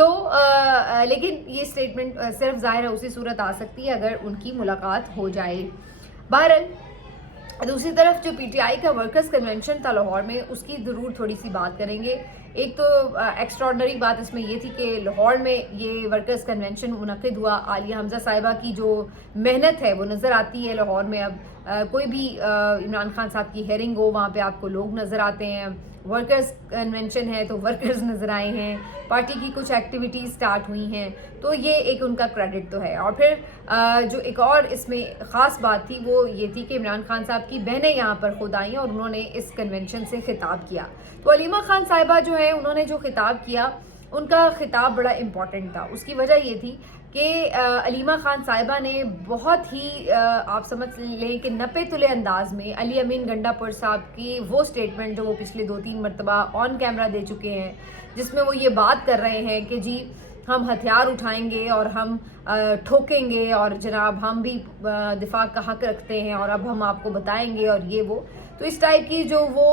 تو لیکن یہ اسٹیٹمنٹ صرف ظاہر ہے اسی صورت آ سکتی ہے اگر ان کی ملاقات ہو جائے. بہرحال دوسری طرف جو پی ٹی آئی کا ورکرز کنونشن تھا لاہور میں، اس کی ضرور تھوڑی سی بات کریں گے. ایک تو ایکسٹراڈنری بات اس میں یہ تھی کہ لاہور میں یہ ورکرز کنونشن منعقد ہوا. عالیہ حمزہ صاحبہ کی جو محنت ہے وہ نظر آتی ہے لاہور میں. اب کوئی بھی عمران خان صاحب کی ہیئرنگ ہو، وہاں پہ آپ کو لوگ نظر آتے ہیں. ورکرز کنونشن ہے تو ورکرز نظر آئے ہیں. پارٹی کی کچھ ایکٹیویٹیز سٹارٹ ہوئی ہیں، تو یہ ایک ان کا کریڈٹ تو ہے. اور پھر جو ایک اور اس میں خاص بات تھی وہ یہ تھی کہ عمران خان صاحب کی بہنیں یہاں پر خود آئیں اور انہوں نے اس کنونشن سے خطاب کیا. تو علیمہ خان صاحبہ جو ہے انہوں نے جو خطاب کیا، ان کا خطاب بڑا امپورٹنٹ تھا. اس کی وجہ یہ تھی کہ علیمہ خان صاحبہ نے بہت ہی آپ سمجھ لیں کہ نپے تلے انداز میں علی امین گنڈا پور صاحب کی وہ اسٹیٹمنٹ جو وہ پچھلے 2-3 مرتبہ آن کیمرہ دے چکے ہیں، جس میں وہ یہ بات کر رہے ہیں کہ جی ہم ہتھیار اٹھائیں گے اور ہم ٹھوکیں گے اور جناب ہم بھی دفاع کا حق رکھتے ہیں اور اب ہم آپ کو بتائیں گے اور یہ وہ. تو اس ٹائپ کی جو وہ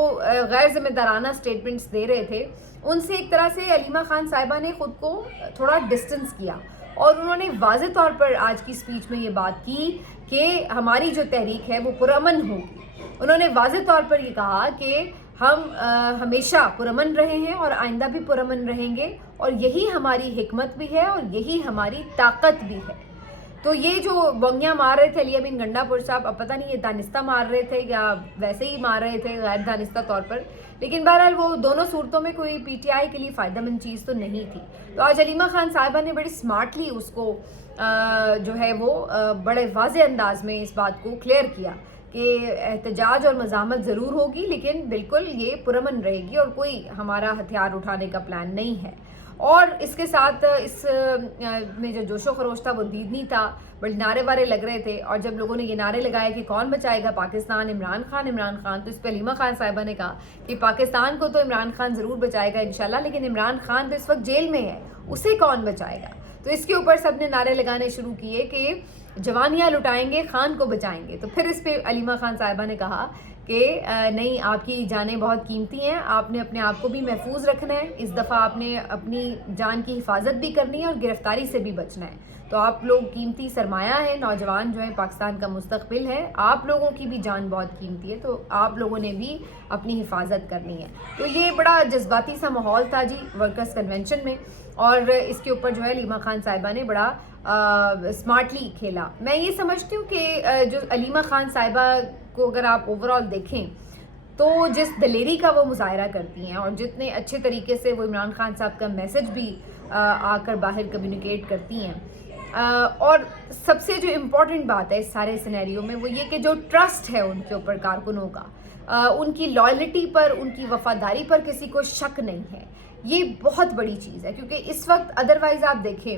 غیر ذمہ دارانہ اسٹیٹمنٹس دے رہے تھے، ان سے ایک طرح سے علیمہ خان صاحبہ نے خود کو تھوڑا ڈسٹنس کیا. اور انہوں نے واضح طور پر آج کی اسپیچ میں یہ بات کی کہ ہماری جو تحریک ہے وہ پرامن ہوگی. انہوں نے واضح طور پر یہ کہا کہ ہم ہمیشہ پرامن رہے ہیں اور آئندہ بھی پرامن رہیں گے، اور یہی ہماری حکمت بھی ہے اور یہی ہماری طاقت بھی ہے. تو یہ جو بنگیاں مار رہے تھے علی امین گنڈا پور صاحب، اب پتہ نہیں یہ دانستہ مار رہے تھے یا ویسے ہی مار رہے تھے غیر دانستہ طور پر، لیکن بہرحال وہ دونوں صورتوں میں کوئی پی ٹی آئی کے لیے فائدہ مند چیز تو نہیں تھی. تو آج علیمہ خان صاحبہ نے بڑی سمارٹلی اس کو جو ہے وہ بڑے واضح انداز میں اس بات کو کلیئر کیا کہ احتجاج اور مزاحمت ضرور ہوگی، لیکن بالکل یہ پرامن رہے گی اور کوئی ہمارا ہتھیار اٹھانے کا پلان نہیں ہے. اور اس کے ساتھ اس میں جو جوش و خروش تھا وہ دیدنی تھا، بڑے نعرے وارے لگ رہے تھے. اور جب لوگوں نے یہ نعرے لگائے کہ کون بچائے گا پاکستان، عمران خان عمران خان، تو اس پہ علیمہ خان صاحبہ نے کہا کہ پاکستان کو تو عمران خان ضرور بچائے گا انشاءاللہ، لیکن عمران خان تو اس وقت جیل میں ہے، اسے کون بچائے گا. تو اس کے اوپر سب نے نعرے لگانے شروع کیے کہ جوانیاں لٹائیں گے، خان کو بچائیں گے. تو پھر اس پہ علیمہ خان صاحبہ نے کہا کہ نہیں، آپ کی جانیں بہت قیمتی ہیں، آپ نے اپنے آپ کو بھی محفوظ رکھنا ہے، اس دفعہ آپ نے اپنی جان کی حفاظت بھی کرنی ہے اور گرفتاری سے بھی بچنا ہے. تو آپ لوگ قیمتی سرمایہ ہے، نوجوان جو ہیں پاکستان کا مستقبل ہے، آپ لوگوں کی بھی جان بہت قیمتی ہے، تو آپ لوگوں نے بھی اپنی حفاظت کرنی ہے. تو یہ بڑا جذباتی سا ماحول تھا جی ورکرز کنونشن میں، اور اس کے اوپر جو ہے علیمہ خان صاحبہ نے بڑا سمارٹلی کھیلا. میں یہ سمجھتی ہوں کہ جو علیمہ خان صاحبہ کو اگر آپ اوور آل دیکھیں تو جس دلیری کا وہ مظاہرہ کرتی ہیں اور جتنے اچھے طریقے سے وہ عمران خان صاحب کا میسج بھی آ کر باہر کمیونیکیٹ کرتی ہیں، اور سب سے جو امپورٹنٹ بات ہے اس سارے سینیریو میں وہ یہ کہ جو ٹرسٹ ہے ان کے اوپر کارکنوں کا، ان کی لائلٹی پر، ان کی وفاداری پر کسی کو شک نہیں ہے. یہ بہت بڑی چیز ہے، کیونکہ اس وقت ادروائز آپ دیکھیں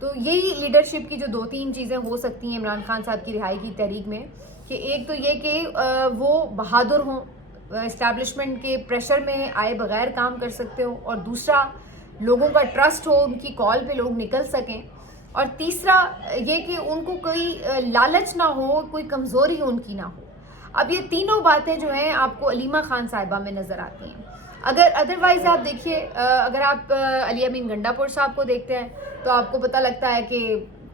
تو یہی لیڈرشپ کی جو 2-3 چیزیں ہو سکتی ہیں عمران خان صاحب کی رہائی کی تحریک میں، کہ ایک تو یہ کہ وہ بہادر ہوں، اسٹیبلشمنٹ کے پریشر میں آئے بغیر کام کر سکتے ہوں، اور دوسرا لوگوں کا ٹرسٹ ہو، ان کی کال پہ لوگ نکل سکیں، اور تیسرا یہ کہ ان کو کوئی لالچ نہ ہو، کوئی کمزوری ان کی نہ ہو. اب یہ تینوں باتیں جو ہیں آپ کو علیمہ خان صاحبہ میں نظر آتی ہیں. اگر ادروائز آپ دیکھیے، اگر آپ علی امین گنڈا پور صاحب کو دیکھتے ہیں تو آپ کو پتہ لگتا ہے کہ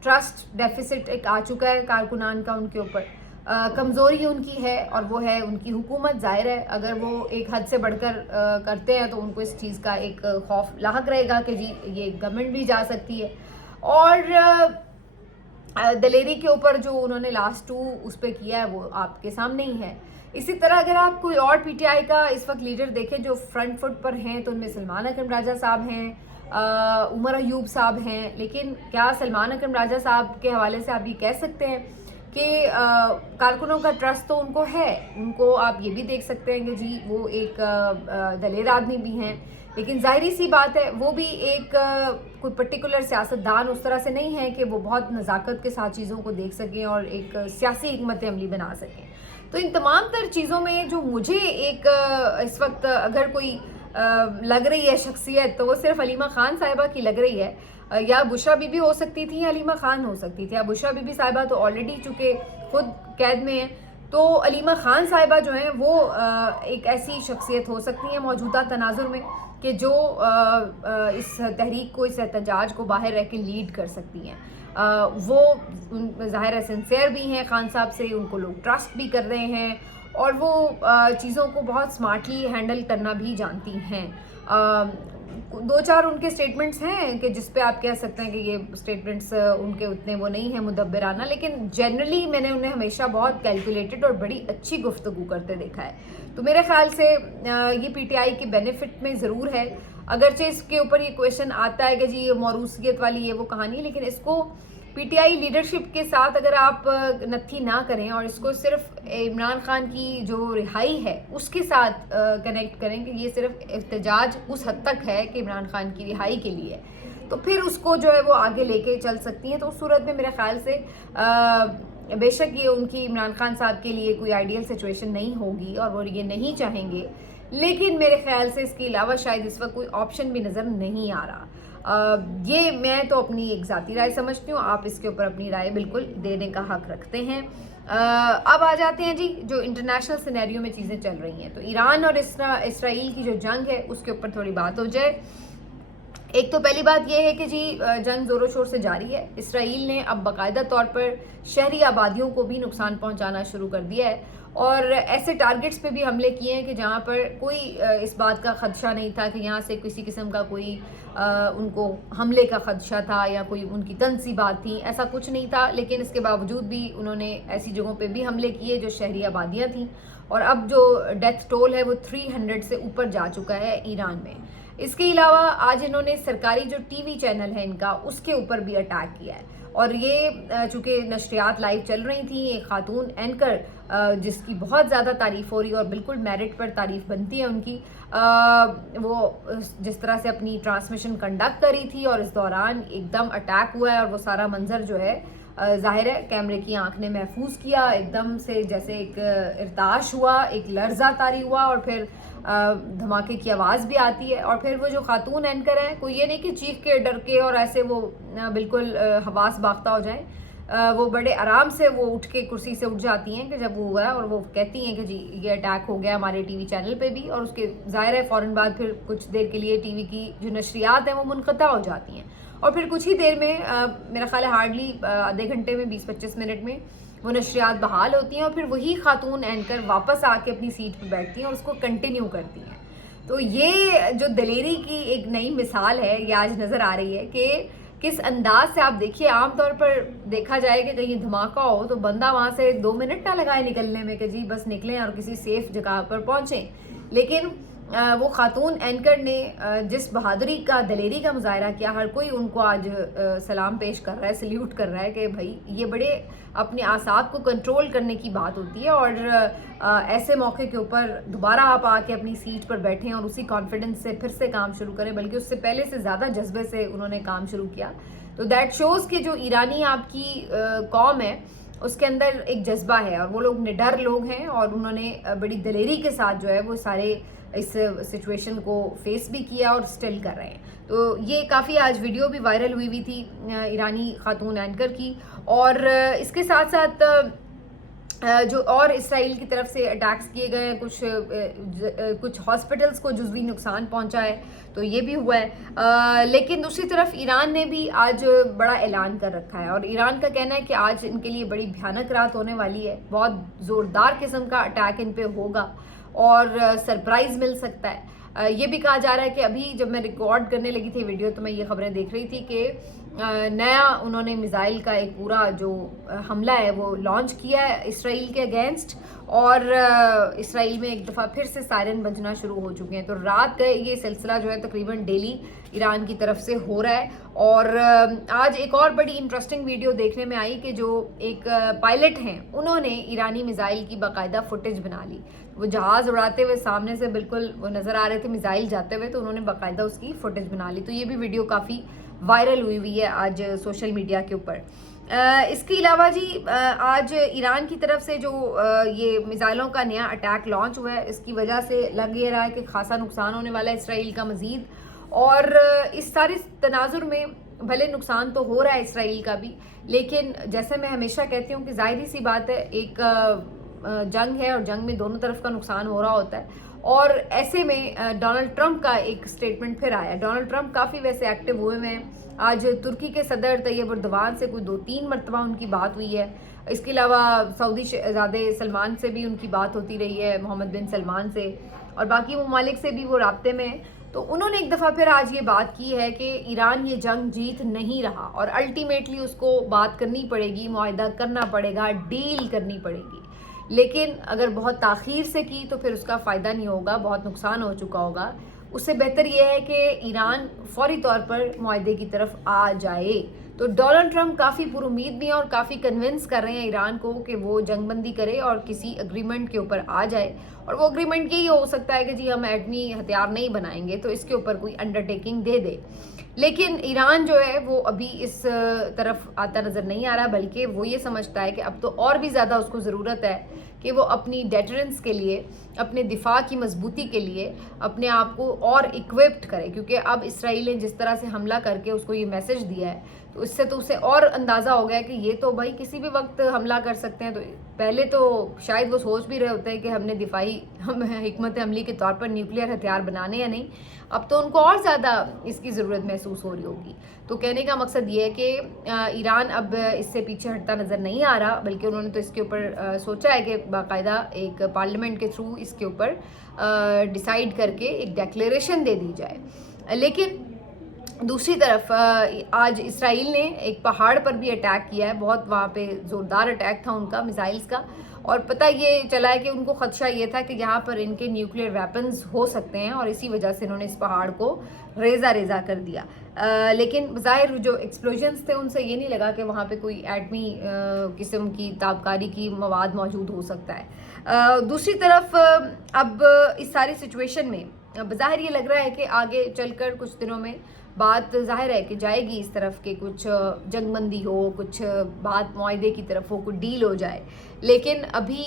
ٹرسٹ ڈیفیسٹ ایک آ چکا ہے کارکنان کا ان کے اوپر. کمزوری ان کی ہے اور وہ ہے ان کی حکومت. ظاہر ہے اگر وہ ایک حد سے بڑھ کر کرتے ہیں تو ان کو اس چیز کا ایک خوف لاحق رہے گا کہ جی یہ گورنمنٹ بھی جا سکتی ہے. اور دلیری کے اوپر جو انہوں نے لاسٹ 2 اس پہ کیا ہے وہ آپ کے سامنے ہی ہے. اسی طرح اگر آپ کوئی اور پی ٹی آئی کا اس وقت لیڈر دیکھیں جو فرنٹ فٹ پر ہیں تو ان میں سلمان اکرم راجہ صاحب ہیں، عمر ایوب صاحب ہیں. لیکن کیا سلمان اکرم راجہ صاحب کے حوالے سے آپ یہ کہہ سکتے ہیں کہ کارکنوں کا ٹرسٹ تو ان کو ہے؟ ان کو آپ یہ بھی دیکھ سکتے ہیں کہ جی وہ ایک دلیر آدمی بھی ہیں، لیکن ظاہری سی بات ہے وہ بھی ایک کوئی پرٹیکولر سیاستدان اس طرح سے نہیں ہے کہ وہ بہت نزاکت کے ساتھ چیزوں کو دیکھ سکیں اور ایک سیاسی حکمت عملی بنا سکیں. تو ان تمام تر چیزوں میں جو مجھے ایک اس وقت اگر کوئی لگ رہی ہے شخصیت تو وہ صرف علیمہ خان صاحبہ کی لگ رہی ہے. یا بشرا بی بی ہو سکتی تھی یا علیمہ خان ہو سکتی تھی. اب بشرا بی بی صاحبہ تو آلریڈی چونکہ خود قید میں ہیں، تو علیمہ خان صاحبہ جو ہیں وہ ایک ایسی شخصیت ہو سکتی ہیں موجودہ تناظر میں کہ جو اس تحریک کو، اس احتجاج کو باہر رہ کے لیڈ کر سکتی ہیں. وہ ظاہر ہے سنسیئر بھی ہیں خان صاحب سے، ان کو لوگ ٹرسٹ بھی کر رہے ہیں اور وہ چیزوں کو بہت اسمارٹلی ہینڈل کرنا بھی جانتی ہیں. دو چار ان کے اسٹیٹمنٹس ہیں کہ جس پہ آپ کہہ سکتے ہیں کہ یہ اسٹیٹمنٹس ان کے اتنے وہ نہیں ہیں مدبرانہ، لیکن جنرلی میں نے انہیں ہمیشہ بہت کیلکولیٹڈ اور بڑی اچھی گفتگو کرتے دیکھا ہے. تو میرے خیال سے یہ پی ٹی آئی کے بینیفٹ میں ضرور ہے، اگرچہ اس کے اوپر یہ کویشچن آتا ہے کہ جی یہ موروثیت والی یہ وہ کہانی، لیکن اس کو پی ٹی آئی لیڈرشپ کے ساتھ اگر آپ نتھی نہ کریں اور اس کو صرف عمران خان کی جو رہائی ہے اس کے ساتھ کنیکٹ کریں کہ یہ صرف احتجاج اس حد تک ہے کہ عمران خان کی رہائی کے لیے، تو پھر اس کو جو ہے وہ آگے لے کے چل سکتی ہیں. تو اس صورت میں میرے خیال سے بے شک یہ ان کی عمران خان صاحب کے لیے کوئی آئیڈیل سچویشن نہیں ہوگی اور وہ یہ نہیں چاہیں گے، لیکن میرے خیال سے اس کے علاوہ شاید اس وقت کوئی آپشن بھی نظر نہیں آ رہا. یہ میں تو اپنی ایک ذاتی رائے سمجھتی ہوں، آپ اس کے اوپر اپنی رائے بالکل دینے کا حق رکھتے ہیں. اب آ جاتے ہیں جی جو انٹرنیشنل سینیریو میں چیزیں چل رہی ہیں. تو ایران اور اسرائیل کی جو جنگ ہے اس کے اوپر تھوڑی بات ہو جائے. ایک تو پہلی بات یہ ہے کہ جی جنگ زور و شور سے جاری ہے. اسرائیل نے اب باقاعدہ طور پر شہری آبادیوں کو بھی نقصان پہنچانا شروع کر دیا ہے اور ایسے ٹارگٹس پہ بھی حملے کیے ہیں کہ جہاں پر کوئی اس بات کا خدشہ نہیں تھا کہ یہاں سے کسی قسم کا کوئی ان کو حملے کا خدشہ تھا یا کوئی ان کی تنصیبات تھیں، ایسا کچھ نہیں تھا. لیکن اس کے باوجود بھی انہوں نے ایسی جگہوں پہ بھی حملے کیے جو شہری آبادیاں تھیں اور اب جو ڈیتھ ٹول ہے وہ 300 سے اوپر جا چکا ہے ایران میں. اس کے علاوہ آج انہوں نے سرکاری جو ٹی وی چینل ہے ان کا اس کے اوپر بھی اٹیک کیا ہے اور یہ چونکہ نشریات لائیو چل رہی تھیں، ایک خاتون اینکر جس کی بہت زیادہ تعریف ہو رہی ہے اور بالکل میرٹ پر تعریف بنتی ہے ان کی، وہ جس طرح سے اپنی ٹرانسمیشن کنڈکٹ کری تھی اور اس دوران ایک دم اٹیک ہوا ہے اور وہ سارا منظر جو ہے ظاہر ہے کیمرے کی آنکھ نے محفوظ کیا. ایک دم سے جیسے ایک ارتعاش ہوا، ایک لرزہ طاری ہوا اور پھر دھماکے کی آواز بھی آتی ہے اور پھر وہ جو خاتون اینکر ہیں کوئی یہ نہیں کہ چیخ کے ڈر کے اور ایسے وہ بالکل حواس باختہ ہو جائیں، وہ بڑے آرام سے وہ اٹھ کے کرسی سے اٹھ جاتی ہیں کہ جب وہ ہوا ہے اور وہ کہتی ہیں کہ جی یہ اٹیک ہو گیا ہمارے ٹی وی چینل پہ بھی، اور اس کے ظاہر ہے فوراً بعد پھر کچھ دیر کے لیے ٹی وی کی جو نشریات ہیں وہ منقطع ہو جاتی ہیں اور پھر کچھ ہی دیر میں میرا خیال ہے ہارڈلی آدھے گھنٹے میں 20-25 منٹ میں وہ نشریات بحال ہوتی ہیں اور پھر وہی خاتون اینکر واپس آ کے اپنی سیٹ پہ بیٹھتی ہیں اور اس کو کنٹینیو کرتی ہیں. تو یہ جو دلیری کی ایک نئی مثال ہے یہ آج نظر آ رہی ہے کہ کس انداز سے آپ دیکھیے عام طور پر دیکھا جائے کہ کہیں دھماکہ ہو تو بندہ وہاں سے 2 منٹ نہ لگائے نکلنے میں کہ جی بس نکلیں اور کسی سیف جگہ پر پہنچیں، لیکن وہ خاتون اینکر نے جس بہادری کا دلیری کا مظاہرہ کیا، ہر کوئی ان کو آج سلام پیش کر رہا ہے، سلیوٹ کر رہا ہے کہ بھائی یہ بڑے اپنے اعصاب کو کنٹرول کرنے کی بات ہوتی ہے اور ایسے موقع کے اوپر دوبارہ آپ آ کے اپنی سیٹ پر بیٹھیں اور اسی کانفیڈنس سے پھر سے کام شروع کریں، بلکہ اس سے پہلے سے زیادہ جذبے سے انہوں نے کام شروع کیا. تو دیٹ شوز کہ جو ایرانی آپ کی قوم ہے اس کے اندر ایک جذبہ ہے اور وہ لوگ نڈر لوگ ہیں اور انہوں نے بڑی دلیری کے ساتھ جو ہے وہ سارے اس سچویشن کو فیس بھی کیا اور سٹل کر رہے ہیں. تو یہ کافی آج ویڈیو بھی وائرل ہوئی تھی ایرانی خاتون اینکر کی، اور اس کے ساتھ ساتھ جو اور اسرائیل کی طرف سے اٹیکس کیے گئے ہیں، کچھ ہاسپٹلس کو جزوی نقصان پہنچا ہے تو یہ بھی ہوا ہے. لیکن دوسری طرف ایران نے بھی آج بڑا اعلان کر رکھا ہے اور ایران کا کہنا ہے کہ آج ان کے لیے بڑی بھیانک رات ہونے والی ہے، بہت زوردار قسم کا اٹیک ان پہ ہوگا اور سرپرائز مل سکتا ہے. یہ بھی کہا جا رہا ہے کہ ابھی جب میں ریکارڈ کرنے لگی تھی ویڈیو تو میں یہ خبریں دیکھ رہی تھی کہ نیا انہوں نے میزائل کا ایک پورا جو حملہ ہے وہ لانچ کیا ہے اسرائیل کے اگینسٹ، اور اسرائیل میں ایک دفعہ پھر سے سائرن بجنا شروع ہو چکے ہیں. تو رات کا یہ سلسلہ جو ہے تقریباً ڈیلی ایران کی طرف سے ہو رہا ہے. اور آج ایک اور بڑی انٹرسٹنگ ویڈیو دیکھنے میں آئی کہ جو ایک پائلٹ ہیں انہوں نے ایرانی میزائل کی باقاعدہ فوٹیج بنا لی. وہ جہاز اڑاتے ہوئے سامنے سے بالکل وہ نظر آ رہے تھے میزائل جاتے ہوئے، تو انہوں نے باقاعدہ اس کی فوٹیج بنا لی. تو یہ بھی ویڈیو کافی وائرل ہوئی ہے آج سوشل میڈیا کے اوپر. اس کے علاوہ جی آج ایران کی طرف سے جو یہ میزائلوں کا نیا اٹیک لانچ ہوا ہے اس کی وجہ سے لگ یہ رہا ہے کہ خاصا نقصان ہونے والا ہے اسرائیل کا مزید. اور اس سارے تناظر میں بھلے نقصان تو ہو رہا ہے اسرائیل کا بھی، لیکن جیسے میں ہمیشہ کہتی ہوں کہ ظاہری سی بات ہے ایک جنگ ہے اور جنگ میں دونوں طرف کا نقصان ہو رہا ہوتا ہے اور ایسے میں ڈونلڈ ٹرمپ کا ایک اسٹیٹمنٹ پھر آیا. ڈونلڈ ٹرمپ کافی ویسے ایکٹیو ہوئے ہیں. آج ترکی کے صدر طیب اردوان سے کوئی 2-3 مرتبہ ان کی بات ہوئی ہے. اس کے علاوہ سعودی شہزادے سلمان سے بھی ان کی بات ہوتی رہی ہے, محمد بن سلمان سے, اور باقی ممالک سے بھی وہ رابطے میں ہیں. تو انہوں نے ایک دفعہ پھر آج یہ بات کی ہے کہ ایران یہ جنگ جیت نہیں رہا اور الٹیمیٹلی اس کو بات کرنی پڑے گی, معاہدہ کرنا پڑے گا, ڈیل کرنی پڑے گی. لیکن اگر بہت تاخیر سے کی تو پھر اس کا فائدہ نہیں ہوگا, بہت نقصان ہو چکا ہوگا. اس سے بہتر یہ ہے کہ ایران فوری طور پر معاہدے کی طرف آ جائے. تو ڈونلڈ ٹرمپ کافی پر امید بھی ہیں اور کافی کنونس کر رہے ہیں ایران کو کہ وہ جنگ بندی کرے اور کسی اگریمنٹ کے اوپر آ جائے. اور وہ اگریمنٹ یہی ہو سکتا ہے کہ جی ہم ایٹمی ہتھیار نہیں بنائیں گے, تو اس کے اوپر کوئی انڈرٹیکنگ دے دے. لیکن ایران جو ہے وہ ابھی اس طرف آتا نظر نہیں آ رہا, بلکہ وہ یہ سمجھتا ہے کہ اب تو اور بھی زیادہ اس کو ضرورت ہے کہ وہ اپنی ڈیٹرنس کے لیے, اپنے دفاع کی مضبوطی کے لیے اپنے آپ کو اور اکوپڈ کرے. کیونکہ اب اسرائیل نے جس طرح سے حملہ کر کے اس کو یہ میسج دیا ہے, تو اس سے تو اسے اور اندازہ ہو گیا کہ یہ تو بھائی کسی بھی وقت حملہ کر سکتے ہیں. تو پہلے تو شاید وہ سوچ بھی رہے ہوتے ہیں کہ ہم نے دفاعی حکمت عملی کے طور پر نیوکلیئر ہتھیار بنانے یا نہیں. اب تو ان کو اور زیادہ اس کی ضرورت محسوس ہو رہی ہوگی. تو کہنے کا مقصد یہ ہے کہ ایران اب اس سے پیچھے ہٹتا نظر نہیں آ رہا, بلکہ انہوں نے تو اس کے اوپر سوچا ہے کہ باقاعدہ ایک پارلیمنٹ کے تھرو اس کے اوپر ڈیسائیڈ کر کے ایک ڈیکلیریشن دے دی جائے. لیکن دوسری طرف آج اسرائیل نے ایک پہاڑ پر بھی اٹیک کیا ہے, بہت وہاں پہ زوردار اٹیک تھا ان کا میزائلز کا, اور پتہ یہ چلا ہے کہ ان کو خدشہ یہ تھا کہ یہاں پر ان کے نیوکلیئر ویپنز ہو سکتے ہیں, اور اسی وجہ سے انہوں نے اس پہاڑ کو ریزہ کر دیا. لیکن بظاہر جو ایکسپلوژنز تھے ان سے یہ نہیں لگا کہ وہاں پہ کوئی ایٹمی قسم کی تابکاری کی مواد موجود ہو سکتا ہے. دوسری طرف اب اس ساری سچویشن میں بظاہر یہ لگ رہا ہے کہ آگے چل کر کچھ دنوں میں بات ظاہر ہے کہ جائے گی اس طرف کہ کچھ جنگ بندی ہو, کچھ بات معاہدے کی طرف ہو, کوئی ڈیل ہو جائے. لیکن ابھی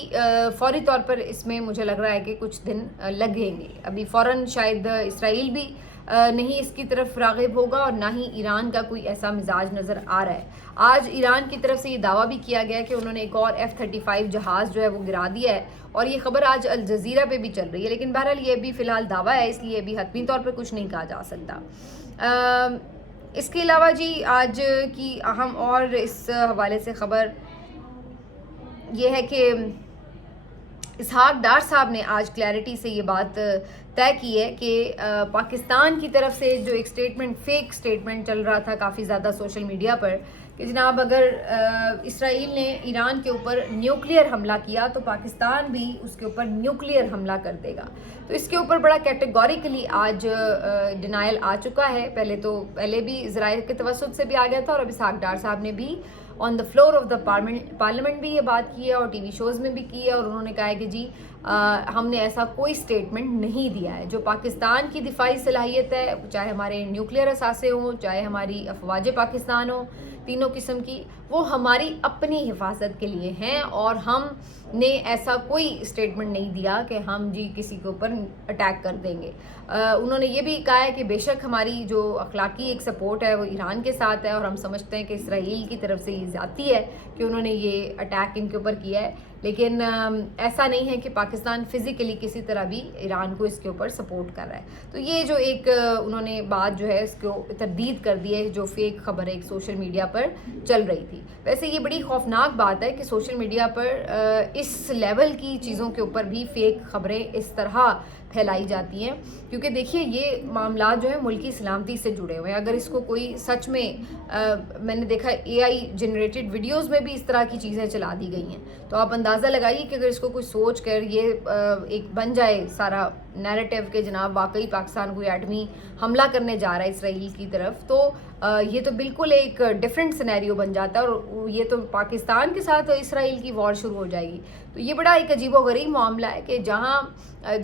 فوری طور پر اس میں مجھے لگ رہا ہے کہ کچھ دن لگیں گے. ابھی فوراً شاید اسرائیل بھی نہیں اس کی طرف راغب ہوگا, اور نہ ہی ایران کا کوئی ایسا مزاج نظر آ رہا ہے. آج ایران کی طرف سے یہ دعویٰ بھی کیا گیا کہ انہوں نے ایک اور F-35 جہاز جو ہے وہ گرا دیا ہے, اور یہ خبر آج الجزیرہ پہ بھی چل رہی ہے. لیکن بہرحال یہ بھی فی الحال دعویٰ ہے, اس لیے ابھی حتمی طور پر کچھ نہیں کہا جا سکتا. اس کے علاوہ جی آج کی اہم اور اس حوالے سے خبر یہ ہے کہ اسحاق ڈار صاحب نے آج کلیئرٹی سے یہ بات طے کی ہے کہ پاکستان کی طرف سے جو ایک سٹیٹمنٹ, فیک سٹیٹمنٹ چل رہا تھا کافی زیادہ سوشل میڈیا پر کہ جناب اگر اسرائیل نے ایران کے اوپر نیوکلیئر حملہ کیا تو پاکستان بھی اس کے اوپر نیوکلیئر حملہ کر دے گا. تو اس کے اوپر بڑا کیٹیگوریکلی آج ڈینائل آ چکا ہے. پہلے بھی ذرائع کے توسط سے بھی آ گیا تھا, اور اب اسحاق ڈار صاحب نے بھی on the floor of the parliament بھی یہ بات کی ہے, اور ٹی وی شوز میں بھی کی ہے, اور انہوں نے کہا ہے کہ جی ہم نے ایسا کوئی سٹیٹمنٹ نہیں دیا ہے. جو پاکستان کی دفاعی صلاحیت ہے, چاہے ہمارے نیوکلیئر اثاثے ہوں, چاہے ہماری افواج پاکستان ہوں, تینوں قسم کی, وہ ہماری اپنی حفاظت کے لیے ہیں, اور ہم نے ایسا کوئی سٹیٹمنٹ نہیں دیا کہ ہم جی کسی کے اوپر اٹیک کر دیں گے. انہوں نے یہ بھی کہا ہے کہ بے شک ہماری جو اخلاقی ایک سپورٹ ہے وہ ایران کے ساتھ ہے, اور ہم سمجھتے ہیں کہ اسرائیل کی طرف سے یہ زیادتی ہے کہ انہوں نے یہ اٹیک ان کے اوپر کیا ہے. لیکن ایسا نہیں ہے کہ پاکستان فزیکلی کسی طرح بھی ایران کو اس کے اوپر سپورٹ کر رہا ہے. تو یہ جو ایک انہوں نے بات جو ہے اس کو تردید کر دی ہے, جو فیک خبر ایک سوشل میڈیا پر چل رہی تھی. ویسے یہ بڑی خوفناک بات ہے کہ سوشل میڈیا پر اس لیول کی چیزوں کے اوپر بھی فیک خبریں اس طرح پھیلائی جاتی ہیں, کیونکہ دیکھیے یہ معاملات جو ہیں ملکی سلامتی سے جڑے ہوئے ہیں. اگر اس کو کوئی سچ میں نے دیکھا AI جنریٹڈ ویڈیوز میں بھی اس طرح کی چیزیں چلا دی گئی ہیں, تو آپ اندازہ لگائیے کہ اگر اس کو کوئی سوچ کر یہ ایک بن جائے سارا نیریٹو کہ جناب واقعی پاکستان کوئی ایٹمی حملہ کرنے جا رہا ہے اسرائیل کی طرف, تو یہ تو بالکل ایک ڈیفرنٹ سینیریو بن جاتا ہے, اور یہ تو پاکستان کے ساتھ اسرائیل کی وار شروع ہو جائے گی. تو یہ بڑا ایک عجیب و غریب معاملہ ہے کہ جہاں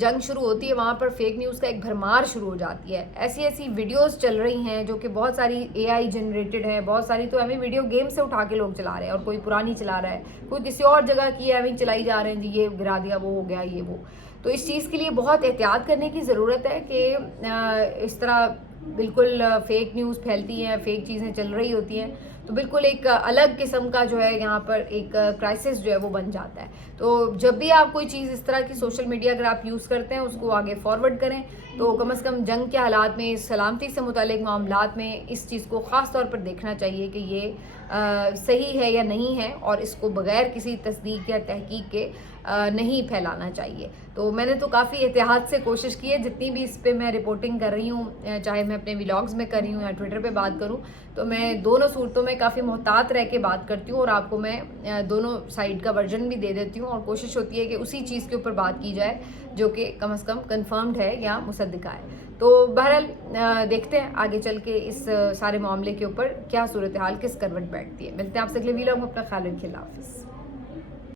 جنگ شروع ہوتی ہے وہاں پر فیک نیوز کا ایک بھرمار شروع ہو جاتی ہے. ایسی ویڈیوز چل رہی ہیں جو کہ بہت ساری AI جنریٹڈ ہیں, بہت ساری تو ایویں ویڈیو گیم سے اٹھا کے لوگ چلا رہے ہیں, اور کوئی پرانی چلا رہا ہے, کوئی کسی اور جگہ کی ایویں چلائی جا رہے ہیں, جی یہ گرا دیا, وہ ہو گیا, یہ وہ. تو اس چیز کے لیے بہت احتیاط کرنے کی ضرورت ہے کہ اس طرح بالکل فیک نیوز پھیلتی ہیں, فیک چیزیں چل رہی ہوتی ہیں, تو بالکل ایک الگ قسم کا جو ہے یہاں پر ایک کرائسس جو ہے وہ بن جاتا ہے. تو جب بھی آپ کوئی چیز اس طرح کی سوشل میڈیا اگر آپ یوز کرتے ہیں اس کو آگے فارورڈ کریں, تو کم از کم جنگ کے حالات میں, سلامتی سے متعلق معاملات میں اس چیز کو خاص طور پر دیکھنا چاہیے کہ یہ صحیح ہے یا نہیں ہے, اور اس کو بغیر کسی تصدیق یا تحقیق کے نہیں پھیلانا چاہیے. تو میں نے تو کافی احتیاط سے کوشش کی ہے, جتنی بھی اس پہ میں رپورٹنگ کر رہی ہوں, چاہے میں اپنے ولاگز میں کر رہی ہوں یا ٹویٹر پہ بات کروں, تو میں دونوں صورتوں میں کافی محتاط رہ کے بات کرتی ہوں, اور آپ کو میں دونوں سائڈ کا ورژن بھی دے دیتی ہوں, اور کوشش ہوتی ہے کہ اسی چیز کے اوپر بات کی جائے جو کہ کم از کم کنفرمڈ ہے یا مصدقہ ہے. تو بہرحال دیکھتے ہیں آگے چل کے اس سارے معاملے کے اوپر کیا صورتحال کس کروٹ بیٹھتی ہے. ملتے ہیں آپ سے اگلے ویلاگ میں, اپنا خیال رکھیے, اللہ حافظ.